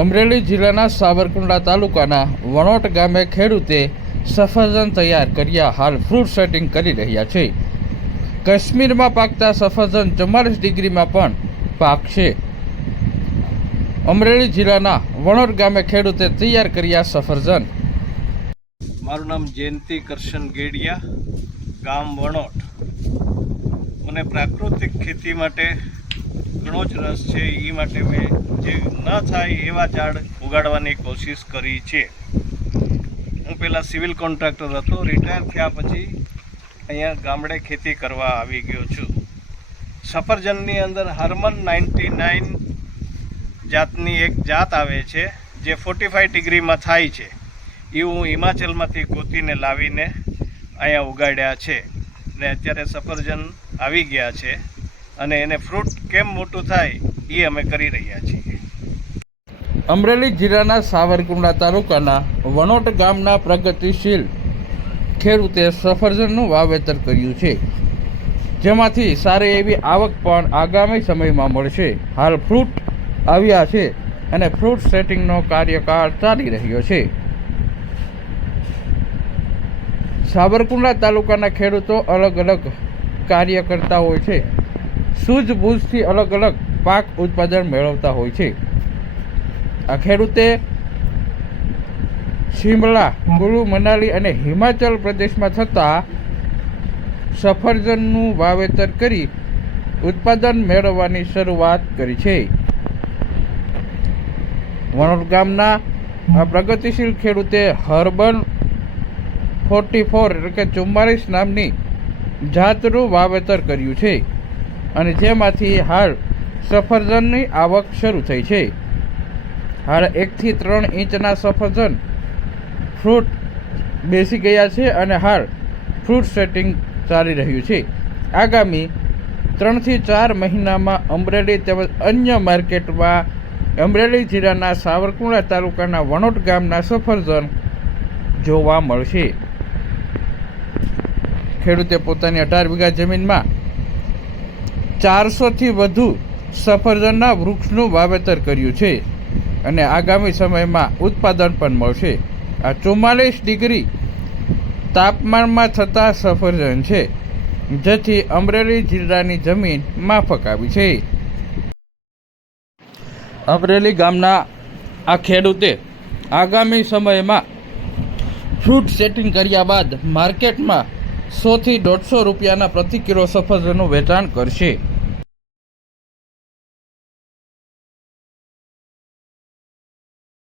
અમરેલી જિલ્લાના સાવરકુંડલા તાલુકાના વણોટ ગામે ખેડૂતે સફરજન તૈયાર કર્યા. હાલ ફ્રૂટ સેટિંગ કરી રહ્યા છે. કાશ્મીરમાં પાકતા સફરજન ચુમ્માલીસ ડિગ્રીમાં પણ પાકશે અમરેલી જિલ્લાના વણોટ ગામે ખેડૂતે તૈયાર કર્યા સફરજન. મારું નામ જયંતિ કરશન ગેડિયા, ગામ વણોટ. મને પ્રાકૃતિક ખેતી માટે ઘણો જ રસ છે. એ માટે મેં જે ન થાય એવા ઝાડ ઉગાડવાની કોશિશ કરી છે. હું પહેલાં સિવિલ કોન્ટ્રાક્ટર હતો. રિટાયર થયા પછી અહીંયા ગામડે ખેતી કરવા આવી ગયો છું. સફરજનની અંદર હર્મન નાઇન્ટી નાઇન જાતની એક જાત આવે છે, જે ફોર્ટી ફાઇવ ડિગ્રીમાં થાય છે. એ હું હિમાચલમાંથી ગોતીને લાવીને અહીંયા ઉગાડ્યા છે. ને અત્યારે સફરજન આવી ગયા છે. અને એને ફ્રૂટ કેમ મોટું થાય એ અમે કરી રહ્યા છીએ. અમરેલી જિલ્લાના સાવરકુંડલા તાલુકાના વણોટ ગામના પ્રગતિશીલ ખેડૂતે સફરજનનું વાવેતર કર્યું છે. જેમાંથી સારી એવી આવક પણ આગામી સમયમાં મળશે. હાલ ફ્રૂટ આવ્યા છે અને ફ્રૂટ સેટિંગનો કાર્યકાળ ચાલી રહ્યો છે. સાબરકુંડલા તાલુકાના ખેડૂતો અલગ અલગ કાર્ય કરતા હોય છે. સૂઝબૂઝથી અલગ અલગ પાક ઉત્પાદન મેળવતા હોય છે. આ ખેડૂતે શિમલા કુલુ મનાલી અને હિમાચલ પ્રદેશમાં થતા સફરજનનું વાવેતર કરી ઉત્પાદન મેળવવાની શરૂઆત કરી છે. વણોલ ગામના આ પ્રગતિશીલ ખેડૂતે હર્બન ફોર્ટી ફોર એટલે કે ચુમ્માલીસ નામની જાતનું વાવેતર કર્યું છે. અને જેમાંથી હાલ સફરજનની આવક શરૂ થઈ છે. હાલ એકથી ત્રણ ઇંચના સફરજન ફ્રૂટ બેસી ગયા છે અને હાલ ફ્રૂટ સેટિંગ ચાલી રહ્યું છે. આગામી ત્રણથી ચાર મહિનામાં અમરેલી તેમજ અન્ય માર્કેટમાં અમરેલી જિલ્લાના સાવરકુંડલા તાલુકાના વણોટ ગામના સફરજન જોવા મળશે. ખેડૂતે પોતાની અઢાર વીઘા જમીનમાં ચારસોથી વધુ સફરજનના વૃક્ષનું વાવેતર કર્યું છે અને આગામી સમયમાં ઉત્પાદન પણ મળશે. આ ચુમ્માલીસ ડિગ્રી તાપમાનમાં થતા સફરજન છે, જેથી અમરેલી જિલ્લાની જમીન માફક આવી છે. અમરેલી ગામના આ ખેડૂતે આગામી સમયમાં ફ્રૂટ સેટિંગ કર્યા બાદ માર્કેટમાં સોથી દોઢસો રૂપિયાના પ્રતિ કિલો સફરજનનું વેચાણ કરશે.